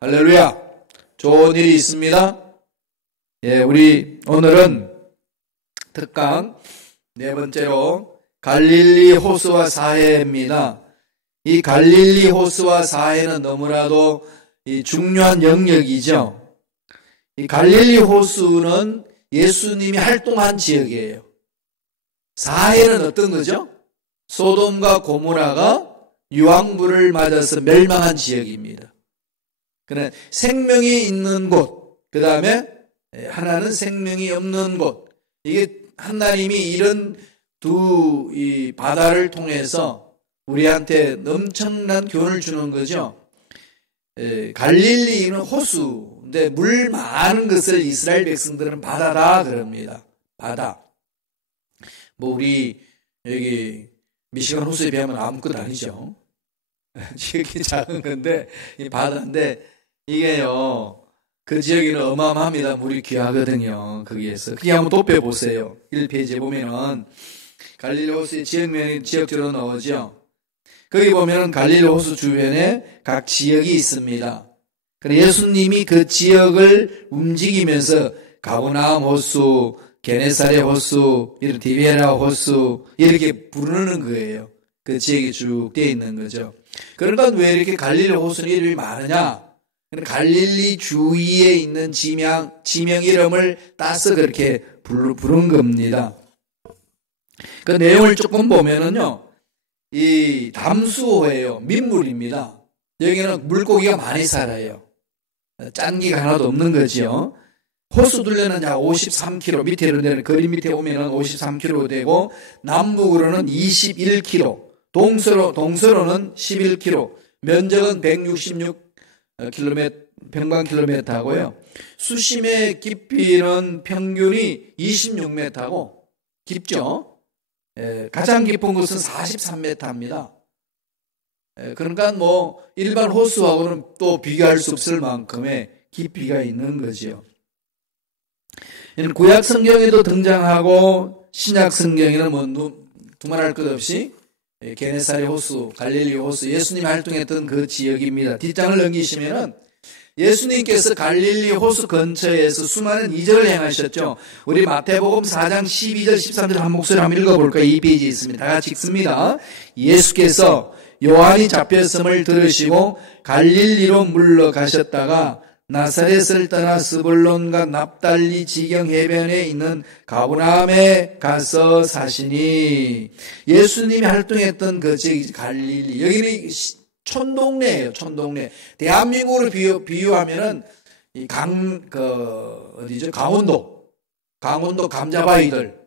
할렐루야. 좋은 일이 있습니다. 예, 우리 오늘은 특강 네 번째로 갈릴리 호수와 사해입니다. 이 갈릴리 호수와 사해는 너무나도 중요한 영역이죠. 이 갈릴리 호수는 예수님이 활동한 지역이에요. 사해는 어떤 거죠? 소돔과 고모라가 유황불을 맞아서 멸망한 지역입니다. 그는 생명이 있는 곳, 그 다음에 하나는 생명이 없는 곳. 이게 하나님이 이런 두 이 바다를 통해서 우리한테 엄청난 교훈을 주는 거죠. 갈릴리는 호수인데 물 많은 것을 이스라엘 백성들은 바다다 그럽니다. 바다. 뭐 우리 여기 미시간 호수에 비하면 아무것도 아니죠. 지역이 작은 건데 이 바다인데 이게요 그 지역에는 어마어마합니다. 물이 귀하거든요. 거기에서 그냥 한번 돕여보세요. 1페이지에 보면은 갈릴리 호수의 지역적으로 나오죠. 거기 보면은 갈릴리 호수 주변에 각 지역이 있습니다. 예수님이 그 지역을 움직이면서 가버나움 호수, 게네사렛 호수, 디베라 호수 이렇게 부르는 거예요. 그 지역이 쭉 되어 있는 거죠. 그러니까 왜 이렇게 갈릴리 호수는 이름이 많으냐? 갈릴리 주위에 있는 지명 이름을 따서 그렇게 부른 겁니다. 그 내용을 조금 보면은요, 이 담수호예요. 민물입니다. 여기는 물고기가 많이 살아요. 짠기가 하나도 없는 거죠. 호수 둘레는 약 53km, 밑에로 내는 거리 밑에 오면은 53km 되고, 남북으로는 21km, 동서로는 11km, 면적은 166km, 평방킬로미터고요. 수심의 깊이는 평균이 26m고, 깊죠? 가장 깊은 곳은 43m입니다. 그러니까 뭐, 일반 호수하고는 또 비교할 수 없을 만큼의 깊이가 있는 거죠. 구약 성경에도 등장하고 신약 성경에는 뭐 두말할 것 없이 게네사렛 호수, 갈릴리 호수, 예수님이 활동했던 그 지역입니다. 뒷장을 넘기시면은 예수님께서 갈릴리 호수 근처에서 수많은 이적을 행하셨죠. 우리 마태복음 4장 12절 13절 한 목소리 한번 읽어볼까요? 이 페이지에 있습니다. 다 같이 읽습니다. 예수께서 요한이 잡혔음을 들으시고 갈릴리로 물러가셨다가 나사렛을 떠나 스불론과 납달리 지경 해변에 있는 가버나움에 가서 사시니, 예수님이 활동했던 그 지역이 갈릴리. 여기는 촌동네예요. 촌동네. 대한민국으로 비유하면은 이 어디죠? 강원도 감자바위들.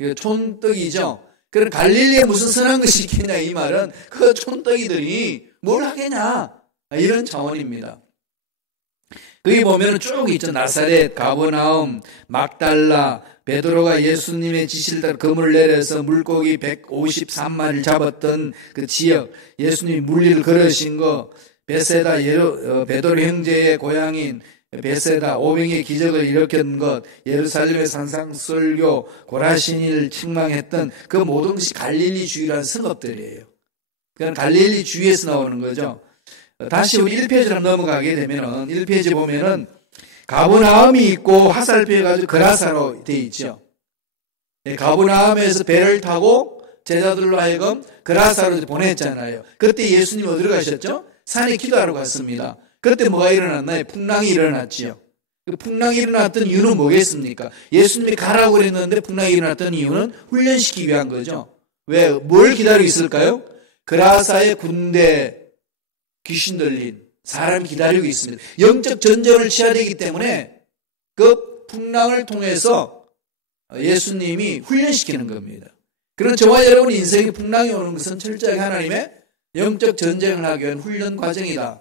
이거 촌떡이죠. 그럼 갈릴리에 무슨 선한 것이 있겠냐 이 말은 그 촌떡이들이 뭘 하겠냐 이런 차원입니다. 거기 보면 쭉 있죠. 나사렛, 가버나움, 막달라, 베드로가 예수님의 지시를 따라 그물 내려서 물고기 153마리를 잡았던 그 지역, 예수님이 물리를 걸으신 거, 베세다, 베드로 형제의 고향인 베세다, 오병의 기적을 일으킨 것, 예루살렘의 산상설교, 고라신을 책망했던 그 모든 것이 갈릴리 주위라는 성읍들이에요. 그건 갈릴리 주위에서 나오는 거죠. 다시 우리 1페이지로 넘어가게 되면은 1페이지 보면은 가버나움이 있고 화살표해가지고 그라사로 되어 있죠. 가버나움에서 배를 타고 제자들로 하여금 그라사로 보냈잖아요. 그때 예수님이 어디로 가셨죠? 산에 기도하러 갔습니다. 그때 뭐가 일어났나요? 풍랑이 일어났지요. 풍랑이 일어났던 이유는 뭐겠습니까? 예수님이 가라고 그랬는데 풍랑이 일어났던 이유는 훈련시키기 위한 거죠. 왜? 뭘 기다리고 있을까요? 그라사의 군대, 귀신 들린 사람이 기다리고 있습니다. 영적 전쟁을 치러야 되기 때문에 그 풍랑을 통해서 예수님이 훈련시키는 겁니다. 그런 저와 여러분 인생에 풍랑이 오는 것은 철저하게 하나님의 영적 전쟁을 하기 위한 훈련 과정이다.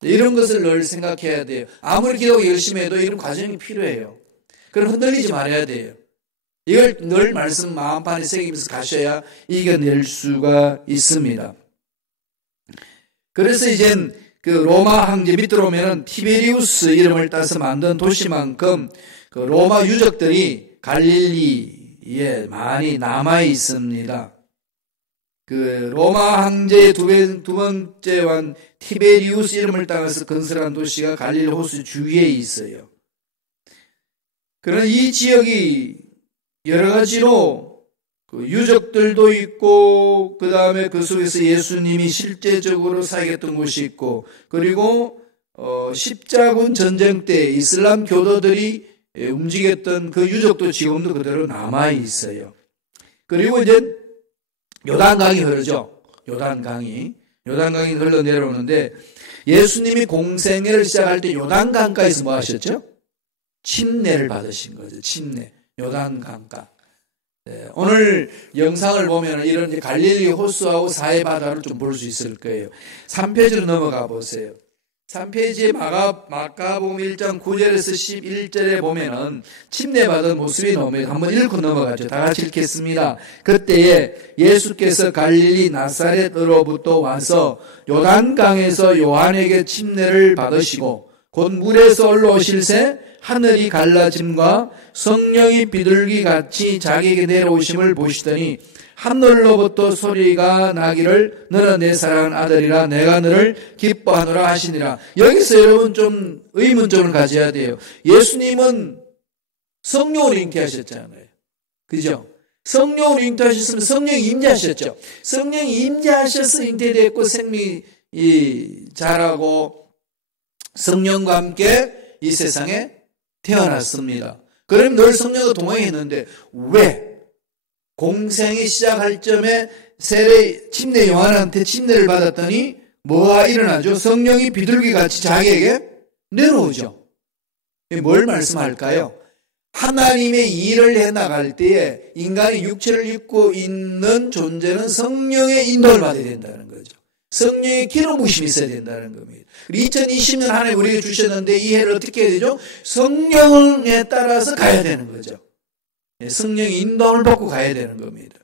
이런 것을 늘 생각해야 돼요. 아무리 기도하고 열심히 해도 이런 과정이 필요해요. 그럼 흔들리지 말아야 돼요. 이걸 늘 말씀 마음판에 새기면서 가셔야 이겨낼 수가 있습니다. 그래서 이젠 그 로마 황제 밑으로 오면은 티베리우스 이름을 따서 만든 도시만큼 그 로마 유적들이 갈릴리에 많이 남아 있습니다. 그 로마 황제의 두 번째 왕 티베리우스 이름을 따라서 건설한 도시가 갈릴리 호수 주위에 있어요. 그러나 이 지역이 여러 가지로 그 유적들도 있고, 그 다음에 그 속에서 예수님이 실제적으로 사역했던 곳이 있고, 그리고 십자군 전쟁 때 이슬람 교도들이 움직였던 그 유적도 지금도 그대로 남아 있어요. 그리고 이제 요단강이 흐르죠. 요단강이 흘러 내려오는데, 예수님이 공생애를 시작할 때 요단강가에서 뭐 하셨죠? 침례를 받으신 거죠. 침례. 요단강가. 네, 오늘 영상을 보면 이런 갈릴리 호수하고 사해 바다를 좀 볼 수 있을 거예요. 3페이지로 넘어가 보세요. 3페이지에 마가복음 1장 9절에서 11절에 보면은 침례받은 모습이 나오면 한번 읽고 넘어가죠. 다 같이 읽겠습니다. 그때에 예수께서 갈릴리 나사렛으로부터 와서 요단강에서 요한에게 침례를 받으시고 곧 물에서 올라오실새 하늘이 갈라짐과 성령이 비둘기같이 자기에게 내려오심을 보시더니 하늘로부터 소리가 나기를 너는 내 사랑하는 아들이라 내가 너를 기뻐하노라 하시니라. 여기서 여러분 좀 의문점을 가져야 돼요. 예수님은 성령으로 잉태하셨잖아요. 그죠? 성령으로 잉태하셨으면 성령이 임재하셨죠. 성령이 임재하셔서 잉태되었고 생명이 자라고 성령과 함께 이 세상에 태어났습니다. 그럼 늘 성령과 동행했는데 왜 공생이 시작할 점에 세례 침례 요한한테 침례를 받았더니 뭐가 일어나죠? 성령이 비둘기같이 자기에게 내려오죠. 뭘 말씀할까요? 하나님의 일을 해나갈 때에 인간이 육체를 입고 있는 존재는 성령의 인도를 받아야 된다는 거죠. 성령의 기름 부으심이 있어야 된다는 겁니다. 2020년 한 해 우리에게 주셨는데 이 해를 어떻게 해야 되죠? 성령에 따라서 가야 되는 거죠. 성령의 인도를 받고 가야 되는 겁니다.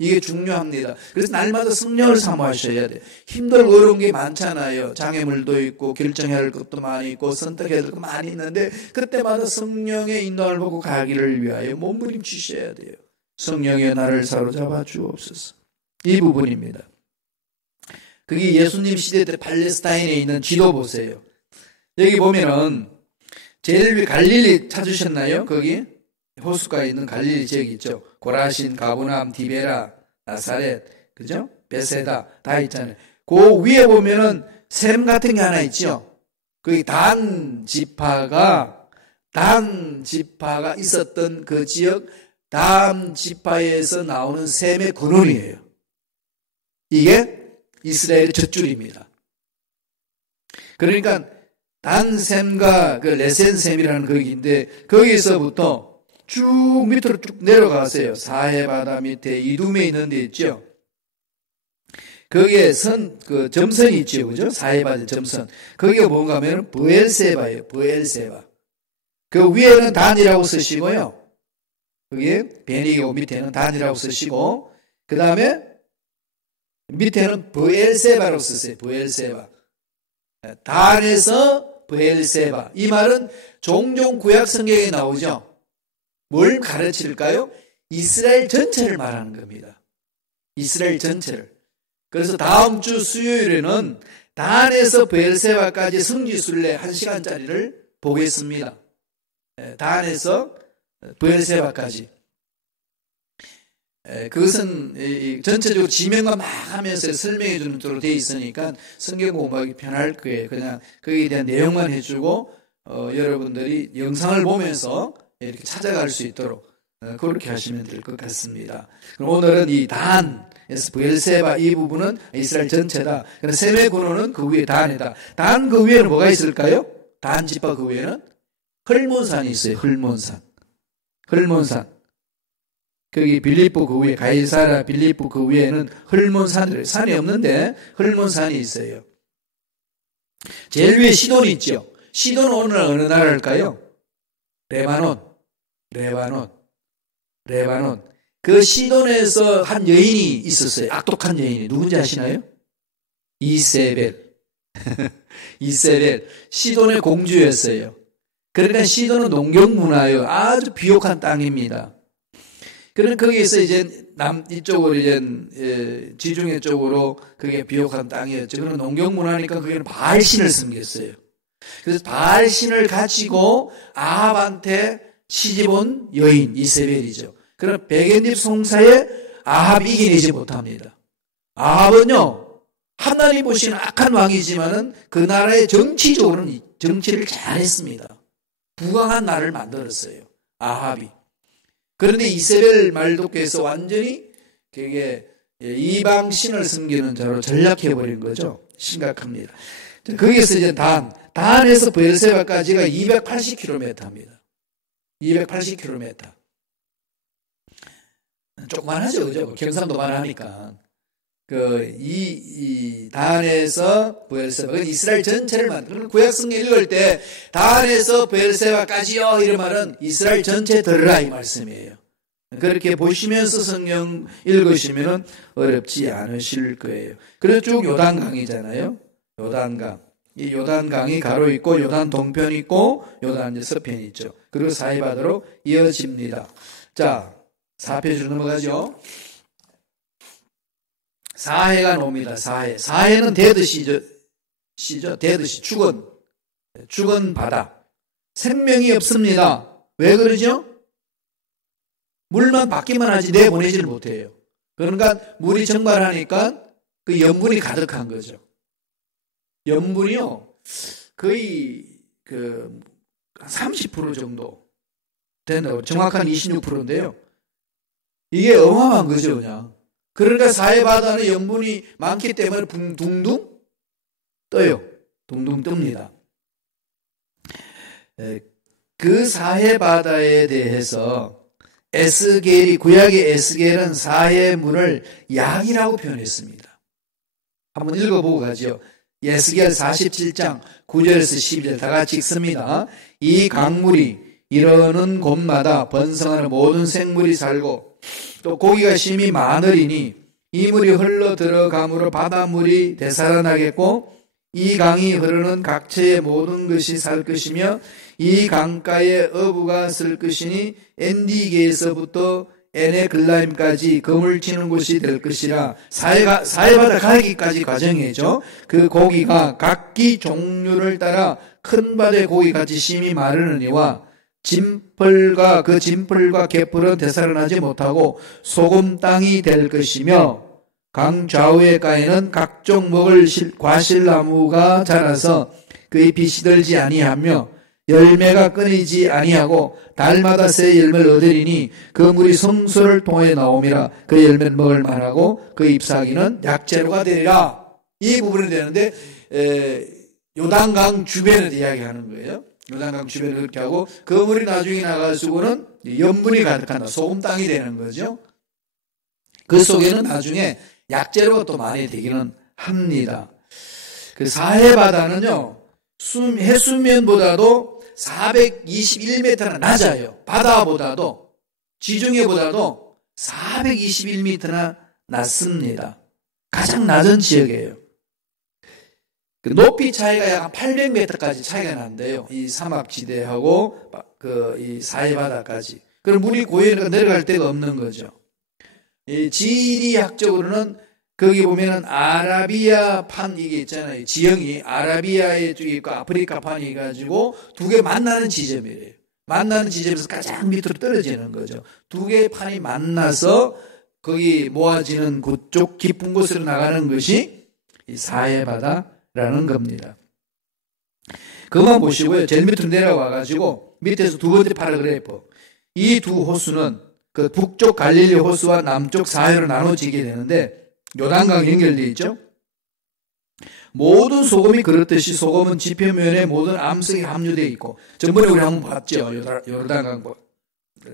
이게 중요합니다. 그래서 날마다 성령을 사모하셔야 돼요. 힘들고 어려운 게 많잖아요. 장애물도 있고 결정해야 할 것도 많이 있고 선택해야 할 것도 많이 있는데 그때마다 성령의 인도를 받고 가기를 위하여 몸부림치셔야 돼요. 성령의 나를 사로잡아 주옵소서. 이 부분입니다. 그게 예수님 시대 때 팔레스타인에 있는 지도 보세요. 여기 보면은 제일 위에 갈릴리 찾으셨나요? 거기 호수가에 있는 갈릴리 지역이 있죠. 고라신, 가브나움, 디베라, 나사렛, 그죠? 베세다 다 있잖아요. 그 위에 보면은 샘 같은 게 하나 있죠. 거기 단 지파가 있었던 그 지역 단 지파에서 나오는 샘의 근원이에요. 이게 이스라엘의 젖줄입니다. 그러니까 단샘과 그 레센샘이라는 거기인데 거기서부터 쭉 밑으로 쭉 내려가세요. 사해바다 밑에 이둠에 있는 데 있죠. 거기에 그 점선이 있죠. 그죠? 사해바다 점선. 거기가 뭔가 하면 브엘세바예요. 브엘세바. 그 위에는 단이라고 쓰시고요. 거기에 베니고 밑에는 단이라고 쓰시고 그 다음에 밑에는 브엘세바로 쓰세요. 브엘세바. 단에서 브엘세바. 이 말은 종종 구약 성경에 나오죠. 뭘 가르칠까요? 이스라엘 전체를 말하는 겁니다. 이스라엘 전체를. 그래서 다음 주 수요일에는 단에서 브엘세바까지 성지순례 1시간짜리를 보겠습니다. 단에서 브엘세바까지. 그것은 전체적으로 지명과 막 하면서 설명해 주는 쪽으로 되어 있으니까 성경 공부하기 편할 거예요. 그냥 거기에 대한 내용만 해주고 여러분들이 영상을 보면서 이렇게 찾아갈 수 있도록 그렇게 하시면 될 것 같습니다. 그럼 오늘은 이 단에서 브엘세바 이 부분은 이스라엘 전체다. 그럼 셈의 근원은 그 위에 단이다. 단 그 위에는 뭐가 있을까요? 단 지파 그 위에는 헐몬산이 있어요. 헐몬산. 거기 빌립보 그 위에 가이사라 빌립보 그 위에는 헐몬산이 산이 없는데 헐몬산이 있어요. 제일 위에 시돈이 있죠. 시돈은 오늘 어느 나라일까요? 레바논. 그 시돈에서 한 여인이 있었어요. 악독한 여인이. 누군지 아시나요? 이세벨. 시돈의 공주였어요. 그러니까 시돈은 농경 문화예요. 아주 비옥한 땅입니다. 그런 거기에서 이제 이쪽으로 이제 지중해 쪽으로 그게 비옥한 땅이었죠. 그런 농경 문화니까 거기는 바알신을 섬겼어요. 그래서 바알신을 가지고 아합한테 시집온 여인 이세벨이죠. 그런 백엔잎 송사에 아합이 이기내지 못합니다. 아합은요, 하나님 보시는 악한 왕이지만은 그 나라의 정치적으로는 정치를 잘했습니다. 부강한 나라를 만들었어요. 아합이. 그런데 이세벨 말도께서 완전히 그게 이방 신을 섬기는 자로 전락해버린 거죠. 심각합니다. 거기에서 이제 단에서 브엘세바까지가 280km입니다. 280km. 조그만하죠, 그죠? 경상도만 하니까. 단에서 브엘세바, 이스라엘 전체를 만드는 구약성경 읽을 때, 단에서 브엘세바까지요, 이런 말은 이스라엘 전체 들으라, 이 말씀이에요. 그렇게 보시면서 성경 읽으시면 어렵지 않으실 거예요. 그래서 쭉 요단강이잖아요. 요단강. 이 요단강이 가로 있고, 요단 동편 있고, 요단 서편이 있죠. 그리고 사해바다로 이어집니다. 자, 4페이지로 넘어가죠. 사해가 나옵니다. 사해는 데드시죠. 데드시, 죽은 바다. 생명이 없습니다. 왜 그러죠? 물만 받기만 하지 내보내지를 못해요. 그러니까 물이 증발하니까 그 염분이 가득한 거죠. 염분이요, 거의 30% 정도 된다고. 정확한 26%인데요. 이게 어마어마한 거죠, 그냥. 그러니까 사해바다는 염분이 많기 때문에 둥둥 떠요. 둥둥 뜹니다. 그 사해바다에 대해서 구약의 에스겔은 사해문을 양이라고 표현했습니다. 한번 읽어보고 가죠. 에스겔 47장 9절에서 12절 다 같이 읽습니다. 이 강물이 이르는 곳마다 번성하는 모든 생물이 살고 또 고기가 심히 많으리니 이 물이 흘러 들어감으로 바닷물이 되살아나겠고 이 강이 흐르는 각처의 모든 것이 살 것이며 이 강가에 어부가 쓸 것이니 엔디게에서부터 에네글라임까지 그물 치는 곳이 될 것이라. 사해바다 가기까지 과정이죠. 그 고기가 각기 종류를 따라 큰 바다의 고기같이 심히 마르느니와 진펄과 개풀은 되살아나지 못하고 소금 땅이 될 것이며 강 좌우의 가에는 각종 먹을 과실나무가 자라서 그의 빛이 들지 아니하며 열매가 끊이지 아니하고 달마다 새 열매를 얻으리니 그 물이 성소를 통해 나옴이라. 그 열매는 먹을 만하고 그 잎사귀는 약재로가 되리라. 이 부분이 되는데 요단강 주변을 이야기하는 거예요. 요단강 주변을 그렇게 하고 그 물이 나중에 나가지고는 염분이 가득한 소금 땅이 되는 거죠. 그 속에는 나중에 약재로가 또 많이 되기는 합니다. 그 사해바다는요, 해수면보다도 421m나 낮아요. 바다보다도, 지중해보다도 421m나 낮습니다. 가장 낮은 지역이에요. 그 높이 차이가 약 800m까지 차이가 난대요. 이 사막지대하고 이 사해바다까지. 그럼 물이 고여니까 내려갈 데가 없는 거죠. 이 지리학적으로는 거기 보면은 아라비아판 이게 있잖아요. 지형이 아라비아의 쪽이 있고 아프리카판이 가지고 두 개 만나는 지점이에요. 만나는 지점에서 가장 밑으로 떨어지는 거죠. 두 개의 판이 만나서 거기 모아지는 그쪽 깊은 곳으로 나가는 것이 이 사해바다라는 겁니다. 그것만 보시고요. 제일 밑으로 내려와 가지고 밑에서 두 번째 파라그래프. 이 두 호수는 그 북쪽 갈릴리 호수와 남쪽 사해로 나눠지게 되는데 요단강 연결되어 있죠. 모든 소금이 그렇듯이 소금은 지표면에 모든 암석이 함유되어 있고, 전번에 우리 한번 봤죠. 요단강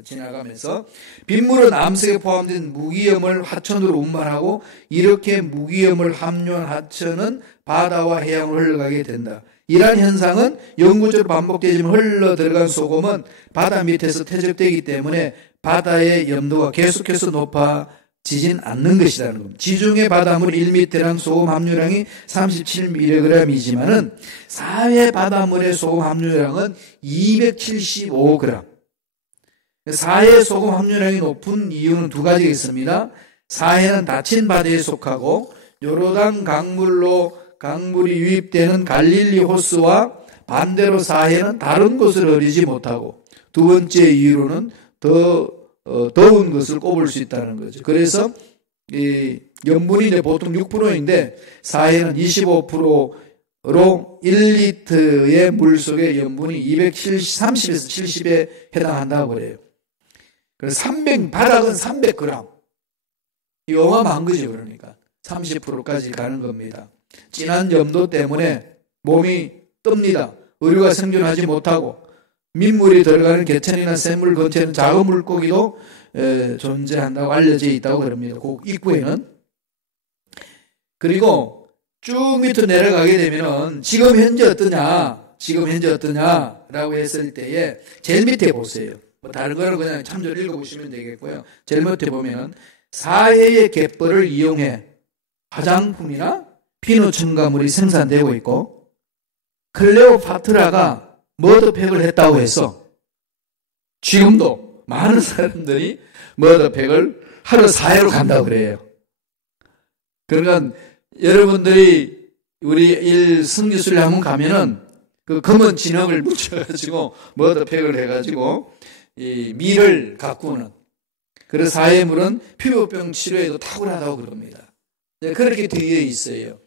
지나가면서 빗물은 암석에 포함된 무기염을 하천으로 운반하고 이렇게 무기염을 함유한 하천은 바다와 해양으로 흘러가게 된다. 이러한 현상은 영구적으로 반복되지만 흘러 들어간 소금은 바다 밑에서 퇴적되기 때문에 바다의 염도가 계속해서 높아지진 않는 것이라는 겁니다. 지중해 바닷물 1m당 소금 함유량이 37mg이지만은 사해 바닷물의 소금 함유량은 275g. 사해 소금 함유량이 높은 이유는 두 가지가 있습니다. 사해는 닫힌 바다에 속하고 요르단 강물이 유입되는 갈릴리 호수와 반대로 사해는 다른 곳을 흐르지 못하고, 두 번째 이유로는 더운 것을 꼽을 수 있다는 거죠. 그래서 이 염분이 이제 보통 6%인데 사해는 25%로 1리터의 물 속에 염분이 230에서 70에 해당한다고 그래요. 그래서 바닥은 300g. 이 어마어마한 거죠. 그러니까 30%까지 가는 겁니다. 진한 염도 때문에 몸이 뜹니다. 의류가 생존하지 못하고, 민물이 들어가는 개천이나 샘물 근처에는 작은 물고기도 존재한다고 알려져 있다고 그럽니다. 그 입구에는. 그리고 쭉 밑으로 내려가게 되면은 지금 현재 어떠냐라고 했을 때에 제일 밑에 보세요. 뭐 다른 거는 그냥 참조를 읽어보시면 되겠고요. 제일 밑에 보면은 사해의 갯벌을 이용해 화장품이나 비누 첨가물이 생산되고 있고, 클레오파트라가 머더팩을 했다고 해서 지금도 많은 사람들이 머더팩을 하러 사해로 간다고 그래요. 그러니까 여러분들이 우리 승기술에 한번 가면은 그 검은 진흙을 묻혀가지고 머더팩을 해가지고 이 밀을 가꾸는, 그래서 사해물은 피부병 치료에도 탁월하다고 그럽니다. 네, 그렇게 되어 있어요.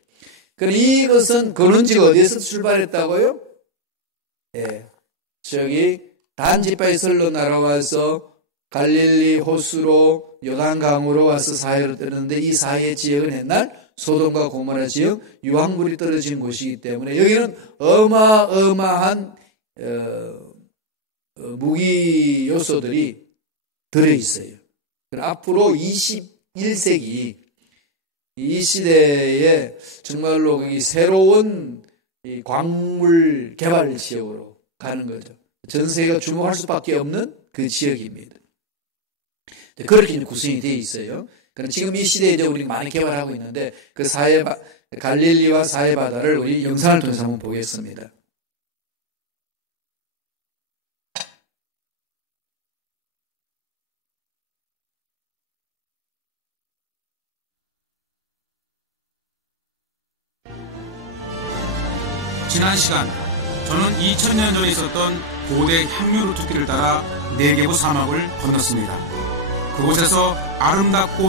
그럼 이것은 근원지가 어디에서 출발했다고요? 예, 저기 단지파에서 날아와서 갈릴리 호수로 요단강으로 와서 사해로 뜨는데, 이 사해 지역은 옛날 소돔과 고모라 지역 유황물이 떨어진 곳이기 때문에 여기는 어마어마한 무기 요소들이 들어있어요. 앞으로 21세기 이 시대에 정말로 새로운 이 광물 개발 지역으로 가는 거죠. 전 세계가 주목할 수밖에 없는 그 지역입니다. 그렇게 구성이 되어 있어요. 그럼 지금 이 시대에 이제 우리가 많이 개발하고 있는데, 그 갈릴리와 사해 바다를 우리 영상을 통해서 한번 보겠습니다. 지난 시간 저는 2000년 전에 있었던 고대 향유 루트길을 따라 네게부 사막을 건넜습니다. 그곳에서 아름답고